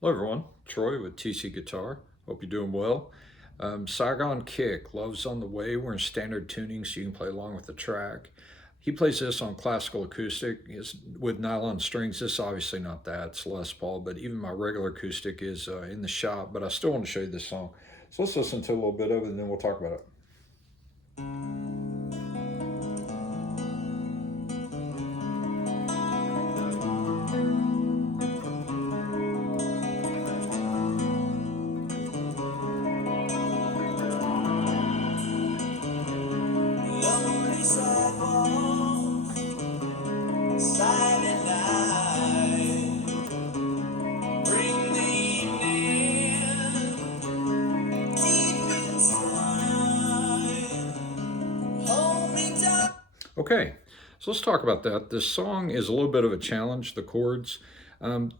Hello everyone, Troy with TC Guitar. Hope you're doing well. Saigon Kick, Love's on the Way. We're in standard tuning so you can play along with the track. He plays this on classical acoustic with nylon strings. This is obviously not that, it's Les Paul, but even my regular acoustic is in the shop, but I still want to show you this song. So let's listen to a little bit of it and then we'll talk about it. Lonely sidewalk, silent night, bring the evening deep inside. Hold me down. Okay, so let's talk about that. This song is a little bit of a challenge. The chords,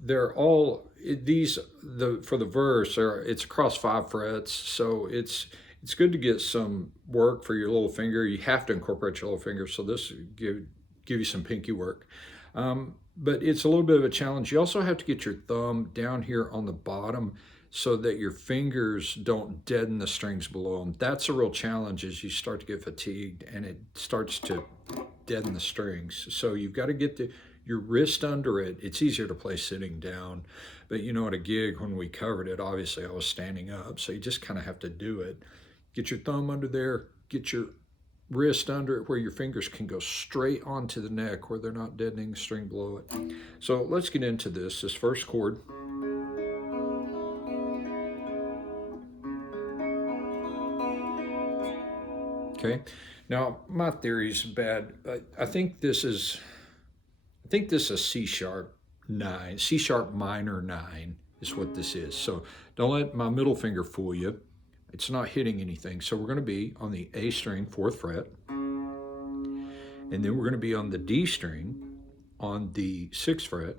they're all these. The for the verse, it's across 5 frets, so it's good to get some work for your little finger. You have to incorporate your little finger, so this give you some pinky work. But it's a little bit of a challenge. You also have to get your thumb down here on the bottom so that your fingers don't deaden the strings below them. That's a real challenge as you start to get fatigued and it starts to deaden the strings. So you've got to get your wrist under it. It's easier to play sitting down, but you know, at a gig when we covered it, obviously I was standing up, so you just kind of have to do it. Get your thumb under there, get your wrist under it where your fingers can go straight onto the neck where they're not deadening the string below it. So let's get into this first chord. Okay, now my theory is bad. I think this is a C sharp 9, C sharp minor 9 is what this is. So don't let my middle finger fool you. It's not hitting anything. So we're going to be on the A string, 4th fret, and then we're going to be on the D string on the 6th fret,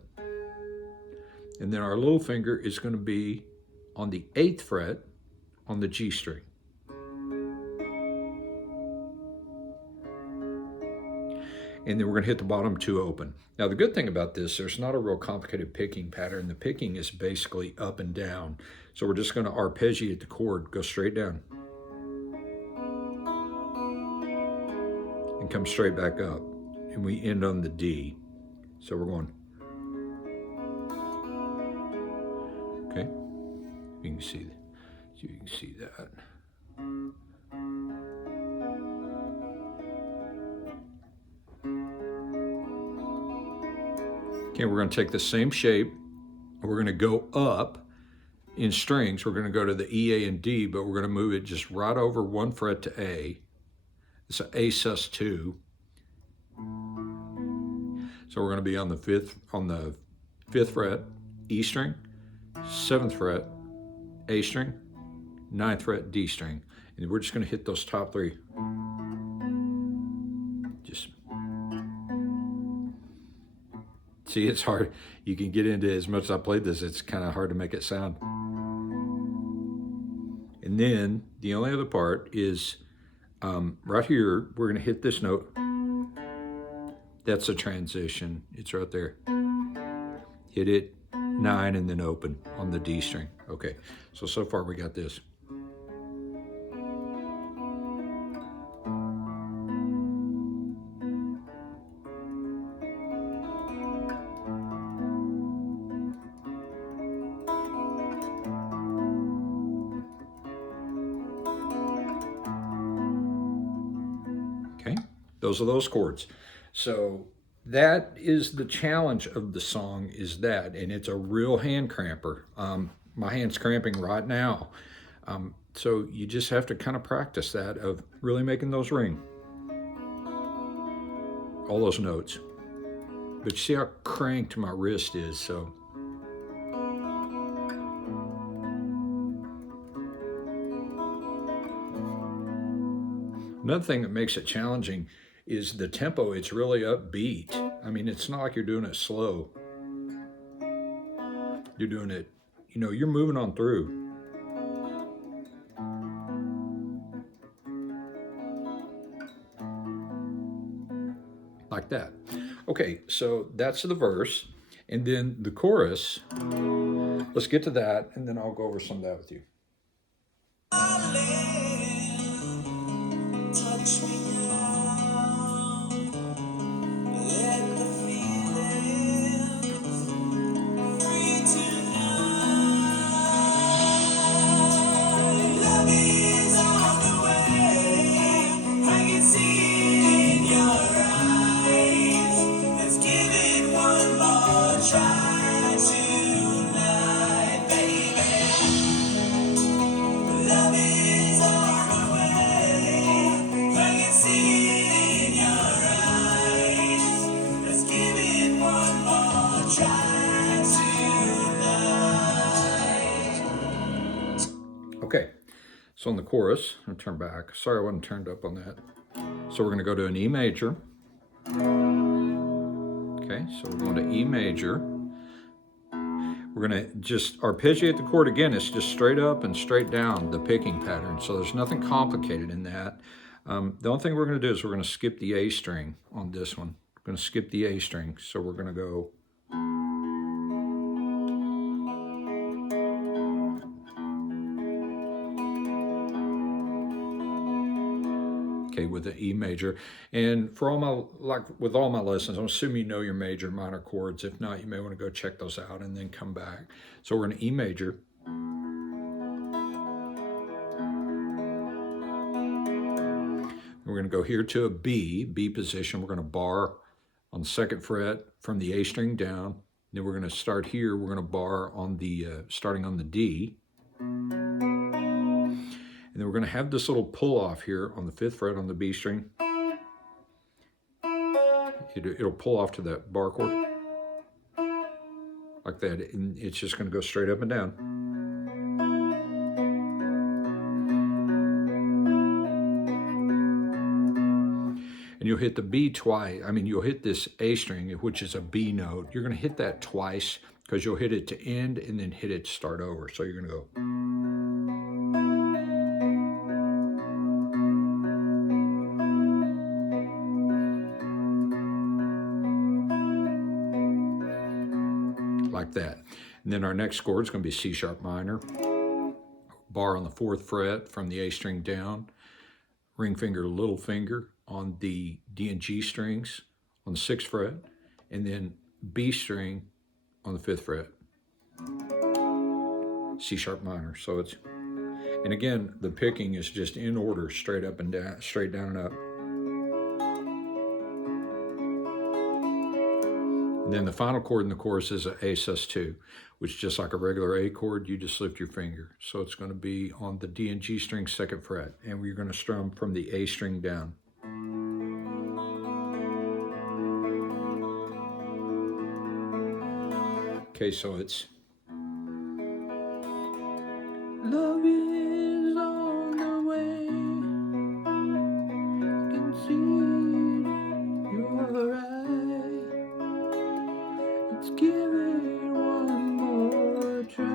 and then our little finger is going to be on the 8th fret on the G string. And then we're going to hit the bottom 2 open. Now the good thing about this, there's not a real complicated picking pattern. The picking is basically up and down. So we're just going to arpeggiate the chord, go straight down, and come straight back up. And we end on the D. So we're going, okay, you can see that. Okay, we're going to take the same shape. We're going to go up in strings. We're going to go to the E, A, and D, but we're going to move it just right over 1 fret to A. It's an A sus2. So we're going to be on the fifth fret, E string, 7th fret, A string, 9th fret, D string. And we're just going to hit those top 3. Just see, it's hard. You can get into, as much as I played this, it's kind of hard to make it sound. And then the only other part is right here, we're going to hit this note. That's a transition. It's right there. Hit it, 9, and then open on the D string. Okay, so far we got this. Okay, those are those chords. So that is the challenge of the song, is that, and it's a real hand cramper. My hand's cramping right now. So you just have to kind of practice that, of really making those ring, all those notes. But you see how cranked my wrist is, so. Another thing that makes it challenging is the tempo. It's really upbeat. I mean, it's not like you're doing it slow. You're doing it, you're moving on through. Like that. Okay, so that's the verse. And then the chorus let's get to that, and then I'll go over some of that with you. Touch me now. Let the feelings free tonight. Love is on the way. I can see it in your eyes. Let's give it one more try tonight, baby. Love is on the way. I can see it in your eyes. Let's give it one more try tonight. Okay, so on the chorus, I'll turn back. Sorry I wasn't turned up on that. So we're going to go to an E major. Okay, so we're going to E major. We're going to just arpeggiate the chord again. It's just straight up and straight down, the picking pattern. So there's nothing complicated in that. The only thing we're going to do is we're going to skip the A string on this one. We're going to skip the A string. So we're going to go. Okay, with the E major. And for all my, like with all my lessons, I'm assuming you know your major and minor chords. If not, you may want to go check those out and then come back. So we're in E major. We're going to go here to a B position. We're going to bar on the second fret from the A string down. Then we're going to start here. We're going to bar on the, starting on the D. And then we're going to have this little pull off here on the 5th fret on the B string. It'll pull off to that bar chord. Like that. And it's just going to go straight up and down. And you'll hit the B twice. I mean, you'll hit this A string, which is a B note. You're going to hit that twice because you'll hit it to end and then hit it to start over. So you're going to go. Like that. And then our next chord is going to be C sharp minor. Bar on the 4th fret from the A string down. Ring finger, little finger on the D and G strings on the 6th fret. And then B string on the 5th fret. C sharp minor. So it's, and again, the picking is just in order, straight up and down, straight down and up. And then the final chord in the chorus is an A sus2, which is just like a regular A chord, you just lift your finger. So it's going to be on the D and G string 2nd fret, and we're going to strum from the A string down. Okay, so it's love is on the way. I can see your eye. Let's give it one more try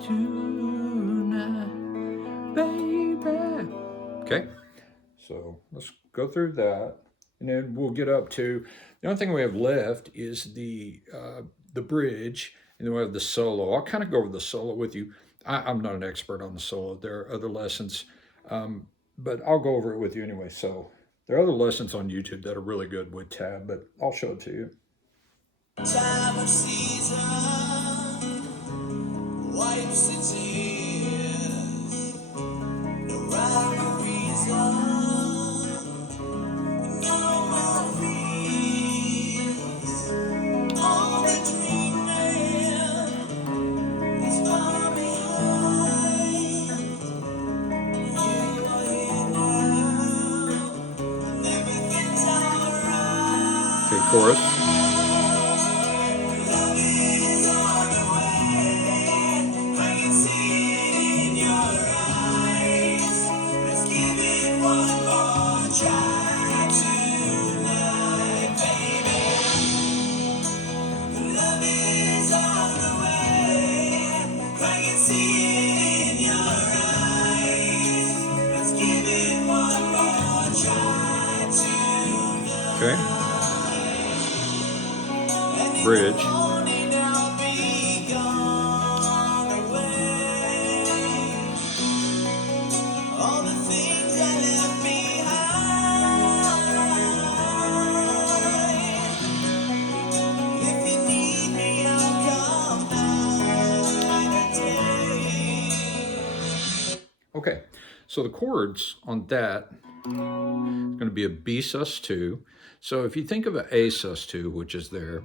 tonight, baby. Okay, so let's go through that, and then we'll get up to the only thing we have left is the bridge, and then we have the solo. I'll kind of go over the solo with you. I'm not an expert on the solo. There are other lessons, but I'll go over it with you anyway. So there are other lessons on YouTube that are really good with tab, but I'll show it to you. Time of season wipes the tears. No rhyme or reason. No more fears. All the dreaming is far behind. You are here now, and everything's alright. Okay, chorus. Okay. Bridge. Okay, so the chords on that is going to be a B sus2. So if you think of an A sus2, which is there,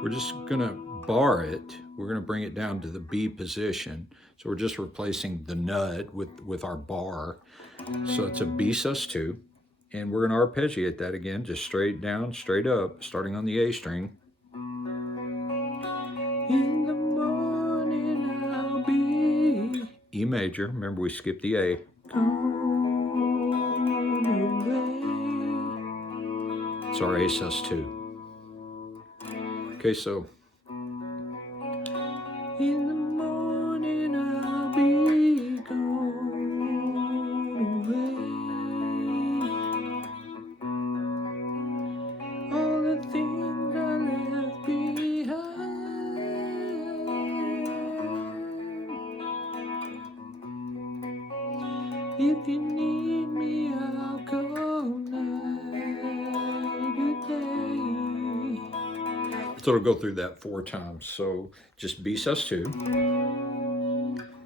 we're just going to bar it. We're going to bring it down to the B position. So we're just replacing the nut with our bar. So it's a B sus2. And we're going to arpeggiate that again, just straight down, straight up, starting on the A string. In the morning I'll be E major. Remember, we skipped the A. Gone away. It's our A sus2. Okay, so in the morning I'll be gone away. All the things I left behind. If you need me, I'll come night or day. So it'll go through that 4 times. So just B sus2,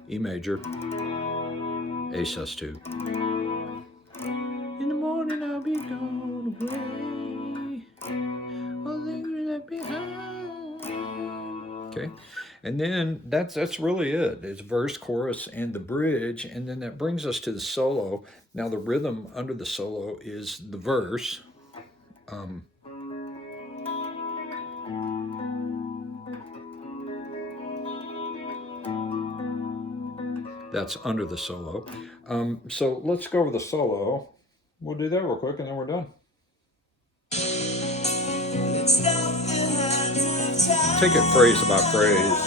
E major, A sus2. In the morning I'll be gone away. All the things we left behind. Okay, and then that's really it. It's verse, chorus, and the bridge, and then that brings us to the solo. Now the rhythm under the solo is the verse. That's under the solo. So let's go over the solo. We'll do that real quick and then we're done. Take it phrase by phrase.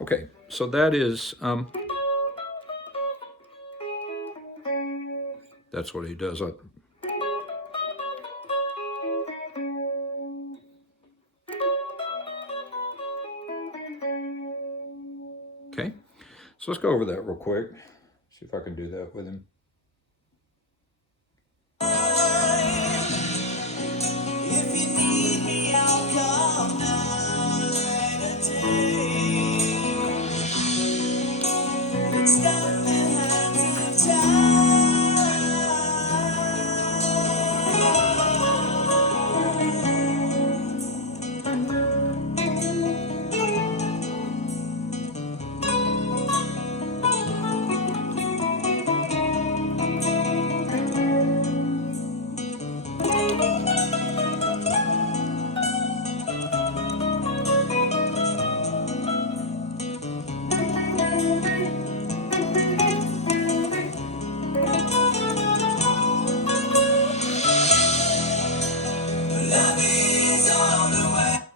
Okay, so that is, that's what he does. Okay, so let's go over that real quick. See if I can do that with him. If you need me, I'll come night or day. It's not the hands of time.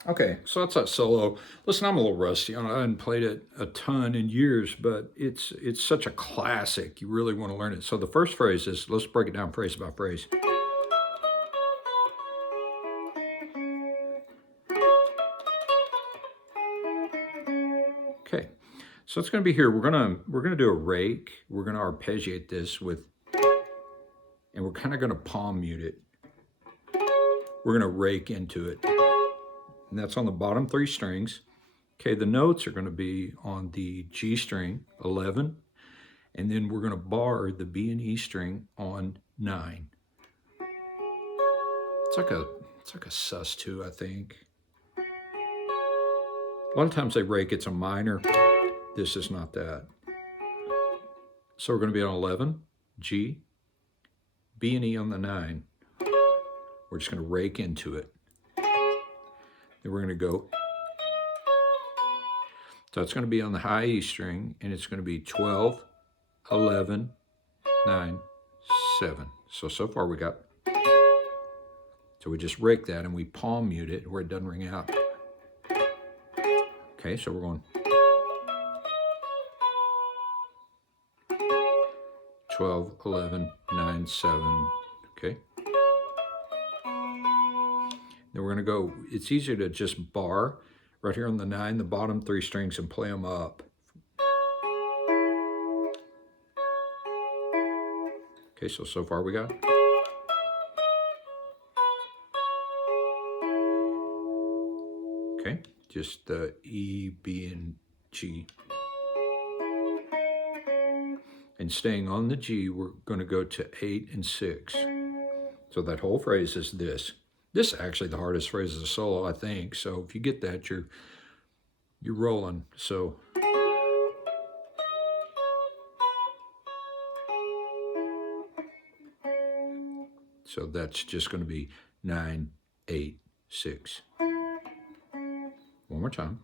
Okay, so that's that solo. Listen, I'm a little rusty. I haven't played it a ton in years, but it's such a classic. You really want to learn it. So the first phrase is, let's break it down phrase by phrase. Okay, so it's going to be here. We're gonna do a rake. We're gonna arpeggiate this with, and we're kind of gonna palm mute it. We're gonna rake into it. And that's on the bottom 3 strings. Okay, the notes are going to be on the G string, 11, and then we're going to bar the B and E string on 9. It's like a sus2, I think. A lot of times they rake it's a minor. This is not that. So we're going to be on 11, G, B and E on the 9. We're just going to rake into it. Then we're going to go. So it's going to be on the high E string, and it's going to be 12, 11, 9, 7. So far we got. So we just rake that and we palm mute it where it doesn't ring out. Okay, so we're going 12, 11, 9, 7. Okay. Then we're going to go, it's easier to just bar right here on the 9, the bottom 3 strings, and play them up. Okay, so far we got. Okay, just the E, B, and G. And staying on the G, we're going to go to 8 and 6. So that whole phrase is this. This is actually the hardest phrase of the solo, I think. So if you get that, you're rolling. So that's just going to be 9, 8, 6. One more time.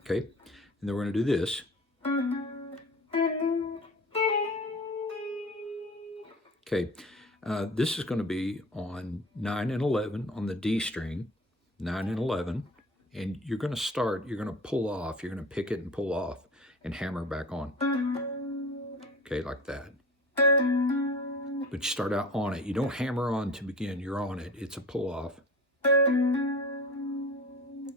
Okay, and then we're going to do this. Okay, this is going to be on 9 and 11 on the D string, 9 and 11, and you're going to pull off, you're going to pick it and pull off and hammer back on. Okay, like that. But you start out on it. You don't hammer on to begin, you're on it. It's a pull off. Then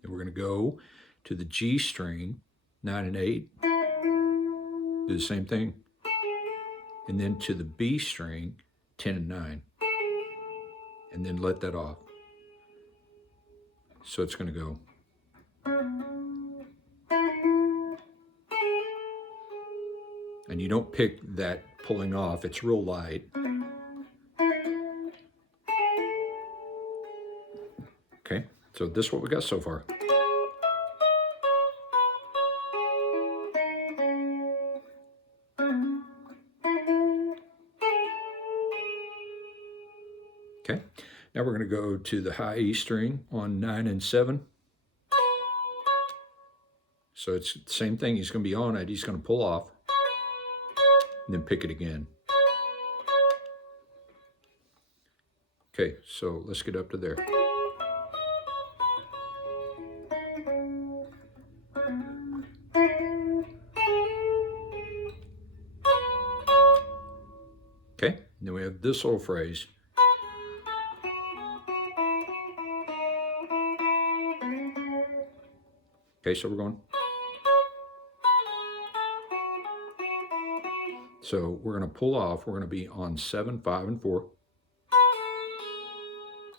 we're going to go to the G string, 9 and 8, do the same thing. And then to the B string, 10 and 9. And then let that off. So it's going to go. And you don't pick that pulling off, it's real light. Okay, so this is what we got so far. Okay, now we're going to go to the high E string on 9 and 7. So it's the same thing, he's going to be on it, he's going to pull off, and then pick it again. Okay, so let's get up to there. Okay, and then we have this whole phrase. Okay, so we're going. So we're going to pull off. We're going to be on 7, 5, and 4.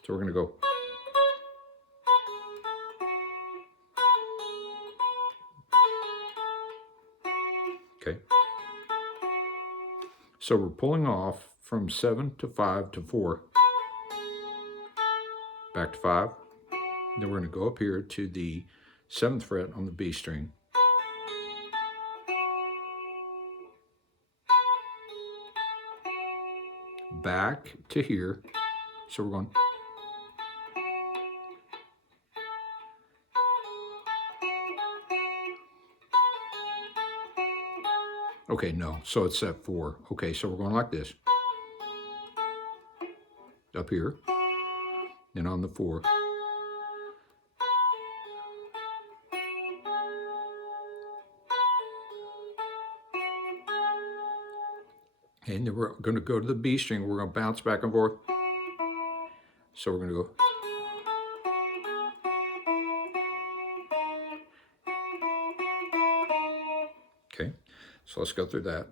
So we're going to go. Okay. So we're pulling off from 7 to 5 to 4. Back to 5. Then we're going to go up here to the 7th fret on the B string. Back to here. So we're going. Okay, no, so it's at 4. Okay, so we're going like this. Up here, then on the 4. And then we're going to go to the B string. We're going to bounce back and forth. So we're going to go. Okay, so let's go through that.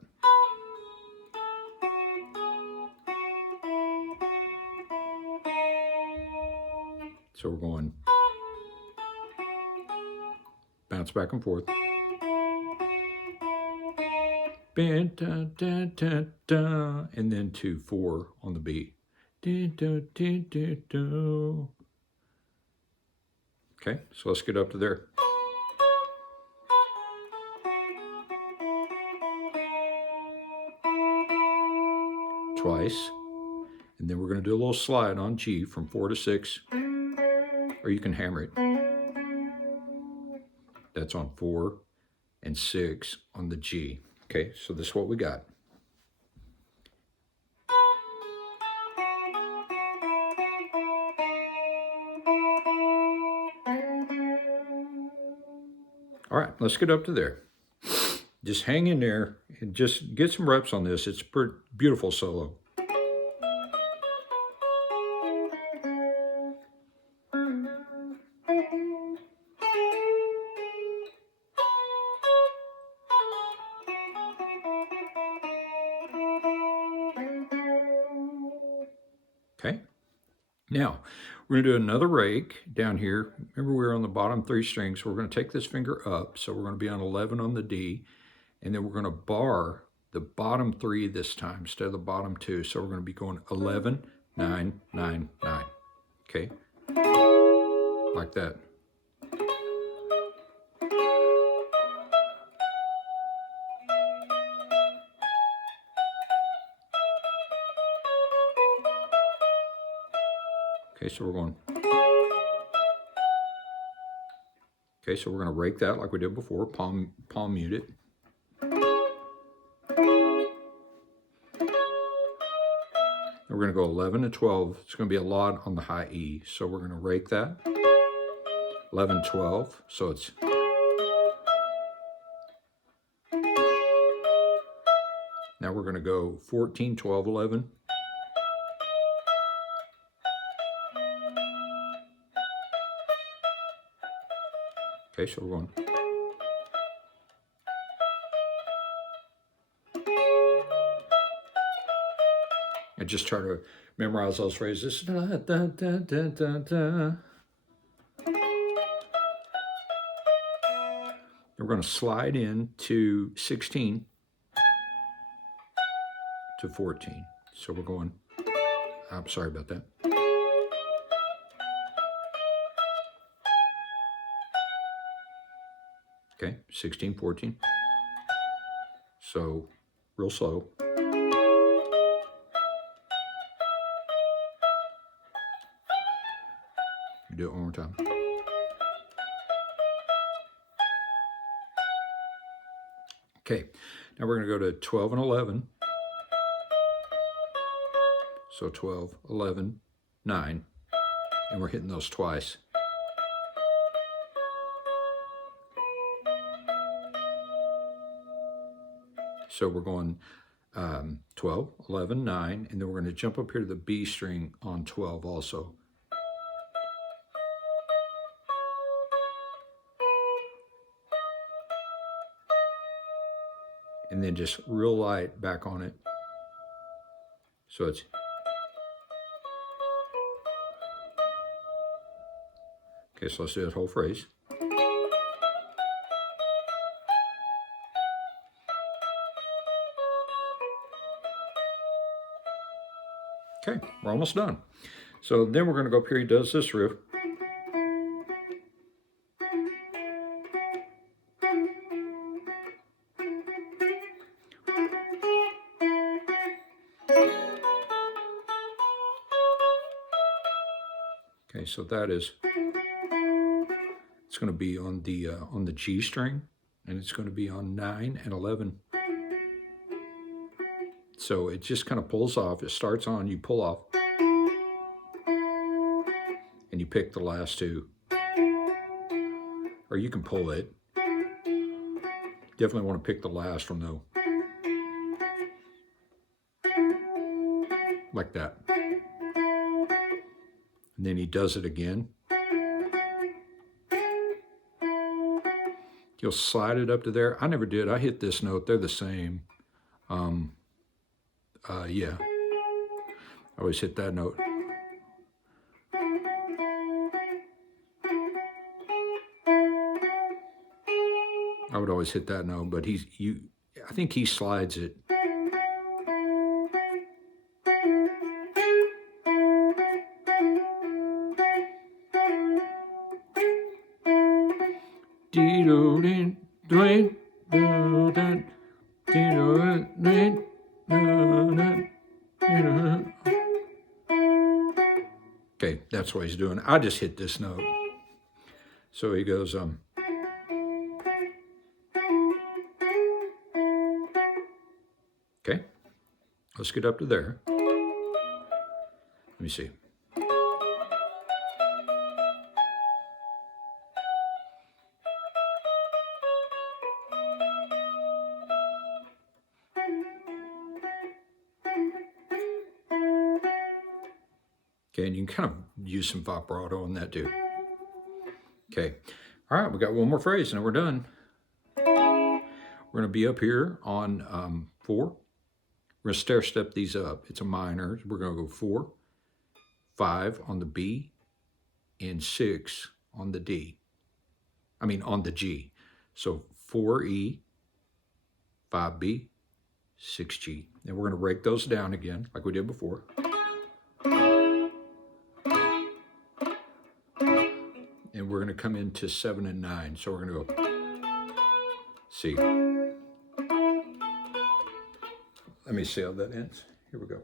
So we're going bounce back and forth. And then to 4 on the B. Okay, so let's get up to there. Twice. And then we're going to do a little slide on G from 4 to 6. Or you can hammer it. That's on 4 and 6 on the G. Okay, so this is what we got. All right, let's get up to there. Just hang in there and just get some reps on this. It's a pretty beautiful solo. Okay. Now, we're going to do another rake down here. Remember, we were on the bottom 3 strings. So we're going to take this finger up. So we're going to be on 11 on the D. And then we're going to bar the bottom 3 this time instead of the bottom 2. So we're going to be going 11, 9, 9, 9. Okay? Like that. Okay, so we're going. Okay, so we're going to rake that like we did before, palm mute it. And we're going to go 11 to 12. It's going to be a lot on the high E. So we're going to rake that. 11, 12. So it's. Now we're going to go 14, 12, 11. Okay, so we're going. And just try to memorize those phrases. Da, da, da, da, da, da. We're going to slide into 16 to 14. So we're going. I'm sorry about that. Okay, 16, 14. So real slow. Do it one more time. Okay, now we're going to go to 12 and 11. So 12, 11, 9. And we're hitting those twice. So we're going 12, 11, 9, and then we're going to jump up here to the B string on 12 also. And then just real light back on it. So it's. Okay, so let's do that whole phrase. Okay, we're almost done. So then we're going to go up here. He does this riff. Okay, so that is. It's going to be on the G string, and it's going to be on 9 and 11. So it just kind of pulls off. It starts on, you pull off, and you pick the last 2. Or you can pull it. Definitely want to pick the last one though. Like that. And then he does it again. You'll slide it up to there. I never did. I hit this note. They're the same. Yeah. I always hit that note. I would always hit that note, but I think he slides it. Okay, that's what he's doing. I just hit this note. So he goes, okay, let's get up to there. Let me see. Okay, and you can kind of use some vibrato on that too. Okay, all right, we got one more phrase and then we're done. We're going to be up here on 4. We're going to stair step these up. It's a minor. We're going to go 4, 5 on the B, and 6 on the D. I mean, on the G. So 4E, 5B, 6G. And we're going to break those down again like we did before. And we're going to come into 7 and 9. So we're going to go C. Let me see how that ends. Here we go.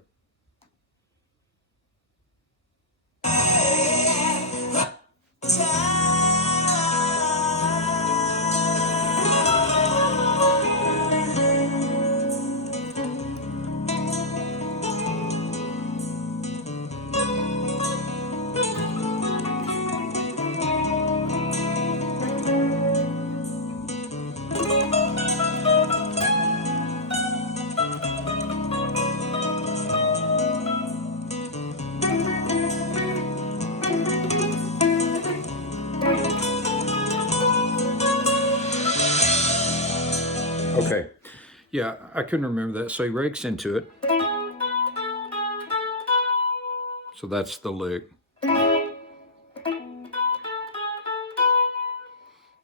Okay. Yeah, I couldn't remember that. So he rakes into it. So that's the lick.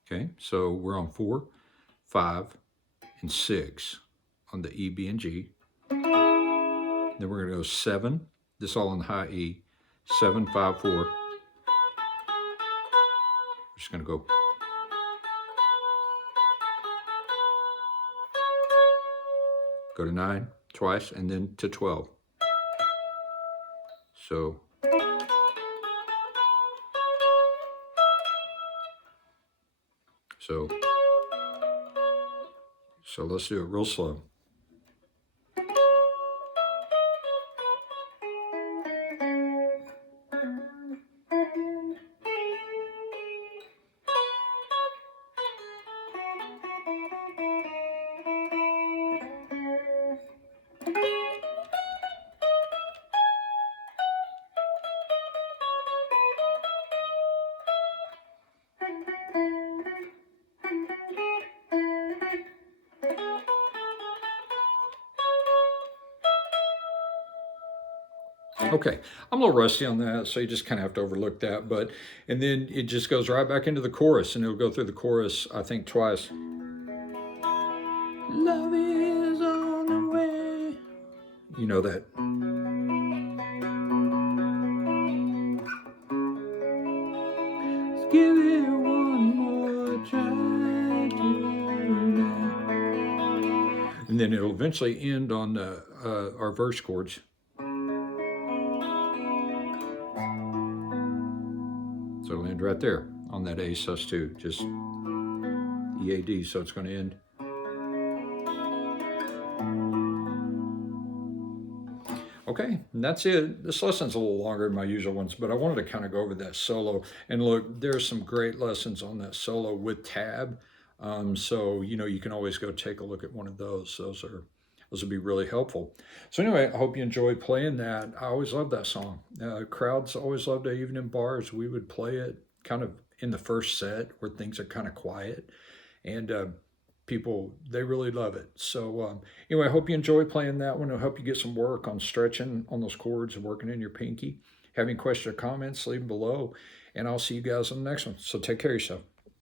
Okay, so we're on 4, 5, and 6 on the E, B, and G. Then we're going to go 7. This all on the high E. 7, 5, 4. We're just going to go. Go to 9 twice, and then to 12. So let's do it real slow. Okay, I'm a little rusty on that, so you just kind of have to overlook that. And then it just goes right back into the chorus, and it'll go through the chorus, I think, twice. Love is on the way. You know that. Let's give it one more try tonight. And then it'll eventually end on our verse chords. So it'll end right there on that A sus2, just EAD, so it's going to end. Okay, and that's it. This lesson's a little longer than my usual ones, but I wanted to kind of go over that solo. And look, there's some great lessons on that solo with tab. So, you can always go take a look at one of those. Those would be really helpful. So anyway, I hope you enjoyed playing that. I always love that song. Crowds always loved it. Even in bars, we would play it kind of in the first set where things are kind of quiet. And people, they really love it. So anyway, I hope you enjoy playing that one. It'll help you get some work on stretching on those chords and working in your pinky. Having questions or comments, leave them below. And I'll see you guys on the next one. So take care of yourself.